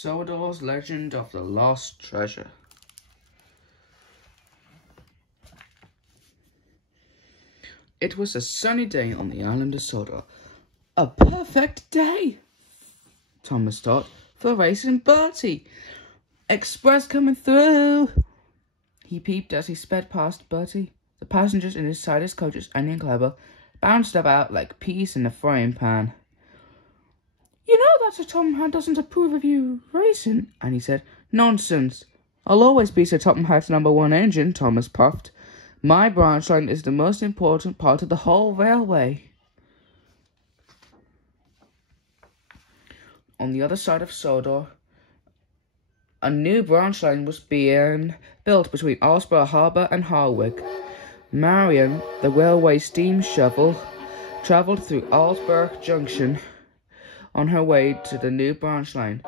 Sodor's Legend of the Lost Treasure. It was a sunny day on the island of Sodor. A perfect day, Thomas thought, for racing Bertie. Express coming through. He peeped as he sped past Bertie. The passengers in his side coach's onion clever bounced about like peas in a frying pan. You know that Sir Topham doesn't approve of you racing, Annie said. Nonsense. I'll always be Sir Topham's #1 engine, Thomas puffed. My branch line is the most important part of the whole railway. On the other side of Sodor, a new branch line was being built between Alsborough Harbour and Harwich. Marion, the railway steam shovel, travelled through Alsborough Junction on her way to the new branch line.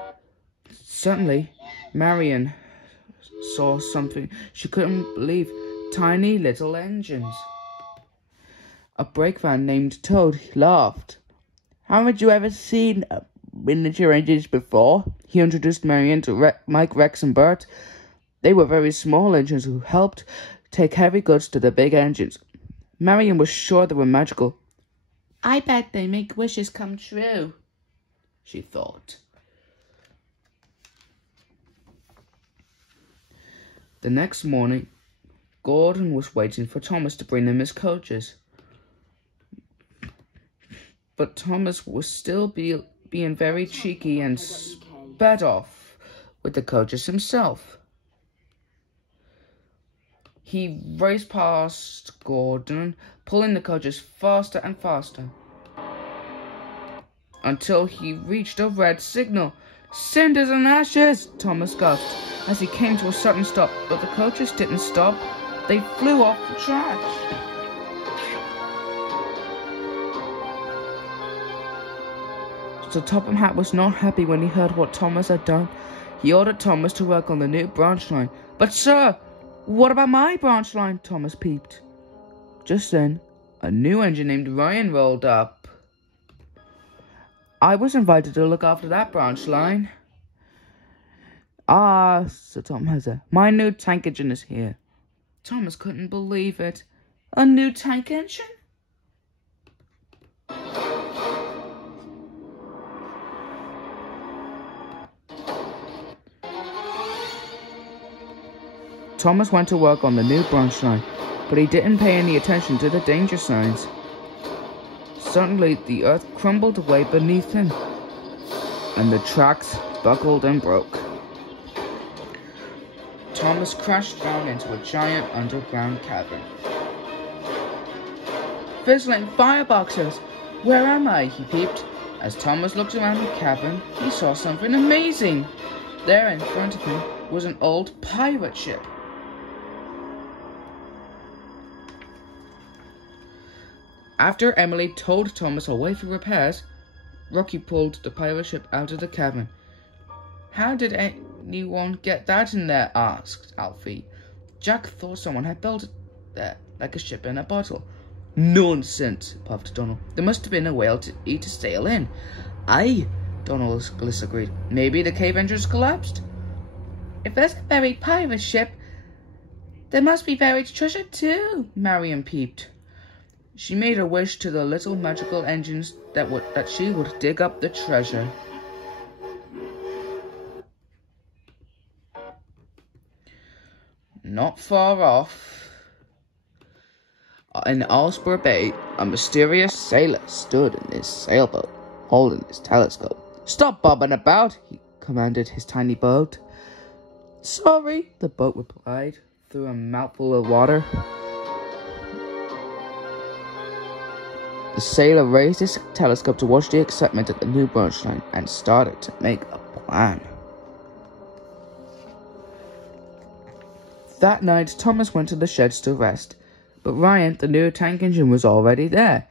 Suddenly, Marion saw something she couldn't believe. Tiny little engines. A brake van named Toad laughed. Haven't you ever seen miniature engines before? He introduced Marion to Mike, Rex and Bert. They were very small engines who helped take heavy goods to the big engines. Marion was sure they were magical. I bet they make wishes come true, she thought. The next morning, Gordon was waiting for Thomas to bring him his coaches. But Thomas was still being very cheeky and sped off with the coaches himself. He raced past Gordon, pulling the coaches faster and faster, until he reached a red signal. Cinders and ashes, Thomas gasped as he came to a sudden stop, but the coaches didn't stop. They flew off the track. So Topham Hatt was not happy when he heard what Thomas had done. He ordered Thomas to work on the new branch line. But sir, what about my branch line? Thomas peeped. Just then, a new engine named Ryan rolled up. I was invited to look after that branch line. Ah, said Tom Hatter, my new tank engine is here. Thomas couldn't believe it. A new tank engine? Thomas went to work on the new branch line, but he didn't pay any attention to the danger signs. Suddenly, the earth crumbled away beneath him, and the tracks buckled and broke. Thomas crashed down into a giant underground cavern. Fizzling fireboxes! Where am I? He peeped. As Thomas looked around the cavern, he saw something amazing. There in front of him was an old pirate ship. After Emily towed Thomas away for repairs, Rocky pulled the pirate ship out of the cavern. How did anyone get that in there? Asked Alfie. Jack thought someone had built it there, like a ship in a bottle. Nonsense, puffed Donald. There must have been a whale to eat a sail in. Aye, Donald disagreed. Maybe the cave entrance collapsed. If there's a buried pirate ship, there must be buried treasure too, Marion peeped. She made a wish to the little magical engines that she would dig up the treasure. Not far off, in Alsborough Bay, a mysterious sailor stood in his sailboat, holding his telescope. Stop bobbing about, he commanded his tiny boat. Sorry, the boat replied, through a mouthful of water. The sailor raised his telescope to watch the excitement at the new branch line and started to make a plan. That night, Thomas went to the sheds to rest, but Ryan, the new tank engine, was already there.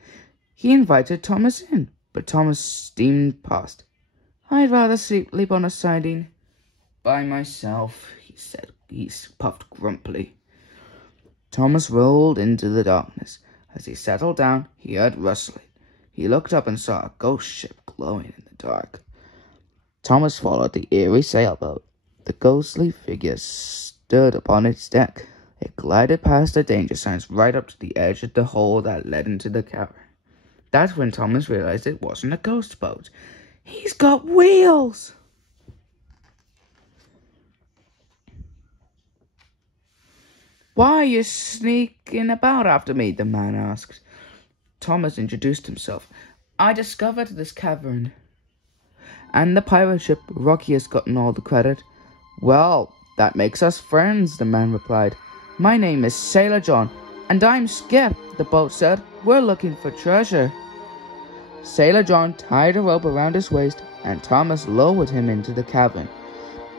He invited Thomas in, but Thomas steamed past. I'd rather sleep on a siding by myself, he said. He puffed grumpily. Thomas rolled into the darkness. As he settled down, he heard rustling. He looked up and saw a ghost ship glowing in the dark. Thomas followed the eerie sailboat. The ghostly figure stood upon its deck. It glided past the danger signs right up to the edge of the hole that led into the cavern. That's when Thomas realized it wasn't a ghost boat. He's got wheels! Why are you sneaking about after me? The man asked. Thomas introduced himself. I discovered this cavern. And the pirate ship Rocky has gotten all the credit. Well, that makes us friends, the man replied. My name is Sailor John, and I'm Skip, the boat said. We're looking for treasure. Sailor John tied a rope around his waist, and Thomas lowered him into the cavern.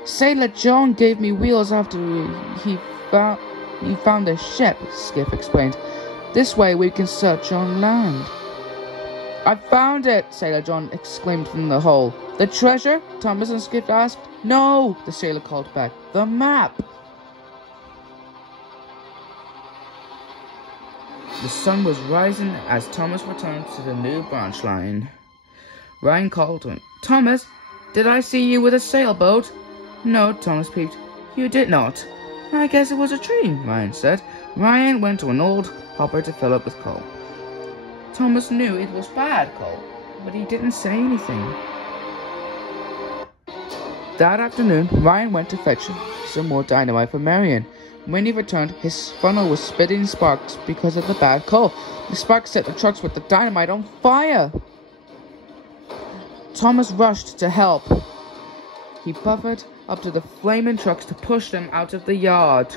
Sailor John gave me wheels after he found a ship, Skip explained. This way we can search on land. I found it, Sailor John exclaimed from the hole. The treasure? Thomas and Skip asked. No, the sailor called back. The map. The sun was rising as Thomas returned to the new branch line. Ryan called to him. Thomas, did I see you with a sailboat? No, Thomas peeped. You did not. I guess it was a dream, Ryan said. Ryan went to an old hopper to fill up with coal. Thomas knew it was bad coal, but he didn't say anything. That afternoon, Ryan went to fetch some more dynamite for Marion. When he returned, his funnel was spitting sparks because of the bad coal. The sparks set the trucks with the dynamite on fire. Thomas rushed to help. He buffered up to the flaming trucks to push them out of the yard.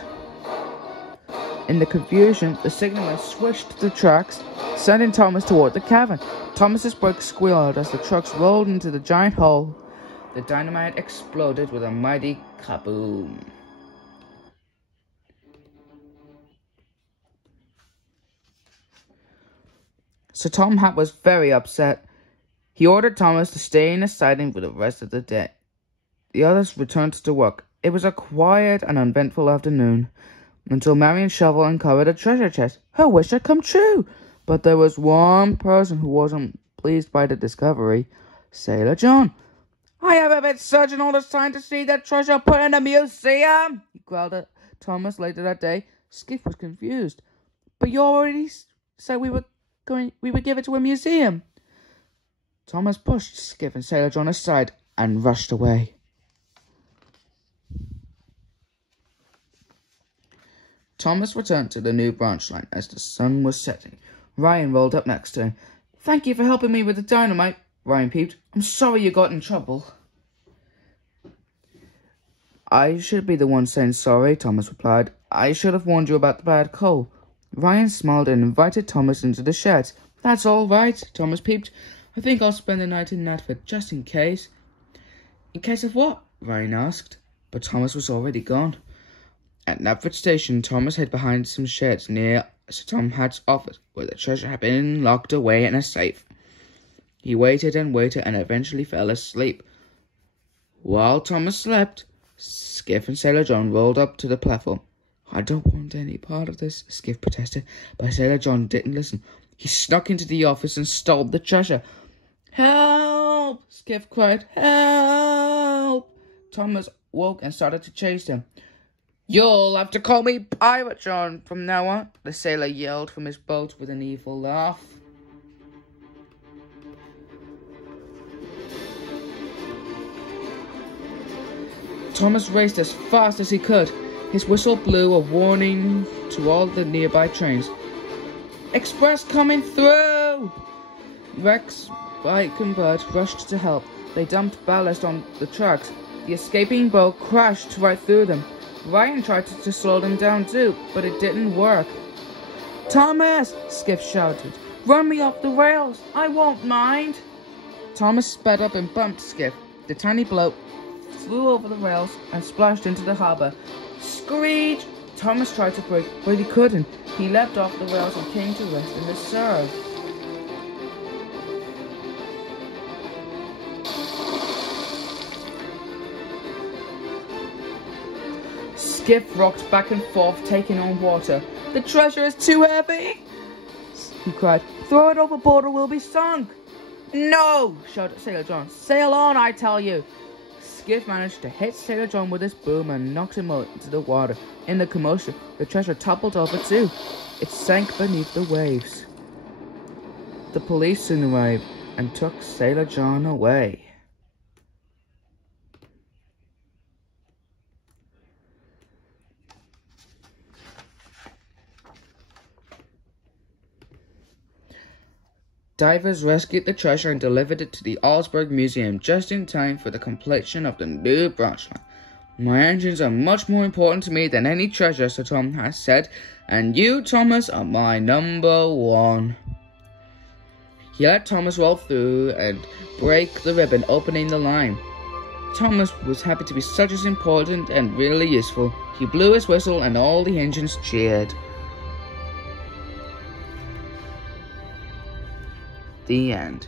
In the confusion, the signalman switched the tracks, sending Thomas toward the cavern. Thomas's brakes squealed as the trucks rolled into the giant hole. The dynamite exploded with a mighty kaboom. So Tom Hat was very upset. He ordered Thomas to stay in the siding for the rest of the day. The others returned to work. It was a quiet and uneventful afternoon, until Marion Shovel uncovered a treasure chest. Her wish had come true. But there was one person who wasn't pleased by the discovery. Sailor John. I haven't been searching all this time to see that treasure put in a museum, he growled at Thomas later that day. Skip was confused. But you already said we would give it to a museum. Thomas pushed Skip and Sailor John aside and rushed away. Thomas returned to the new branch line as the sun was setting. Ryan rolled up next to him. Thank you for helping me with the dynamite, Ryan peeped. I'm sorry you got in trouble. I should be the one saying sorry, Thomas replied. I should have warned you about the bad coal. Ryan smiled and invited Thomas into the shed. That's all right, Thomas peeped. I think I'll spend the night in Natford, just in case. In case of what? Ryan asked. But Thomas was already gone. At Natford Station, Thomas hid behind some sheds near Sir Tom Hat's office, where the treasure had been locked away in a safe. He waited and waited and eventually fell asleep. While Thomas slept, Skiff and Sailor John rolled up to the platform. I don't want any part of this, Skiff protested, but Sailor John didn't listen. He snuck into the office and stole the treasure. Help! Skiff cried. Help! Thomas woke and started to chase him. You'll have to call me Pirate John from now on, the sailor yelled from his boat with an evil laugh. Thomas raced as fast as he could. His whistle blew a warning to all the nearby trains. Express coming through! Rex, Bike and Bert rushed to help. They dumped ballast on the tracks. The escaping boat crashed right through them. Ryan tried to slow them down too, but it didn't work. Thomas! Skiff shouted. Run me off the rails! I won't mind! Thomas sped up and bumped Skiff. The tiny boat flew over the rails and splashed into the harbour. Screech! Thomas tried to brake, but he couldn't. He leapt off the rails and came to rest in the surf. Skiff rocked back and forth, taking on water. The treasure is too heavy! He cried. Throw it overboard or we'll be sunk! No! Shouted Sailor John. Sail on, I tell you! Skiff managed to hit Sailor John with his boom and knocked him out into the water. In the commotion, the treasure toppled over too. It sank beneath the waves. The police soon arrived and took Sailor John away. Divers rescued the treasure and delivered it to the Augsburg Museum just in time for the completion of the new branch line. My engines are much more important to me than any treasure, Sir Tom has said, and you, Thomas, are my number one. He let Thomas roll through and break the ribbon, opening the line. Thomas was happy to be such as important and really useful. He blew his whistle and all the engines cheered. The end.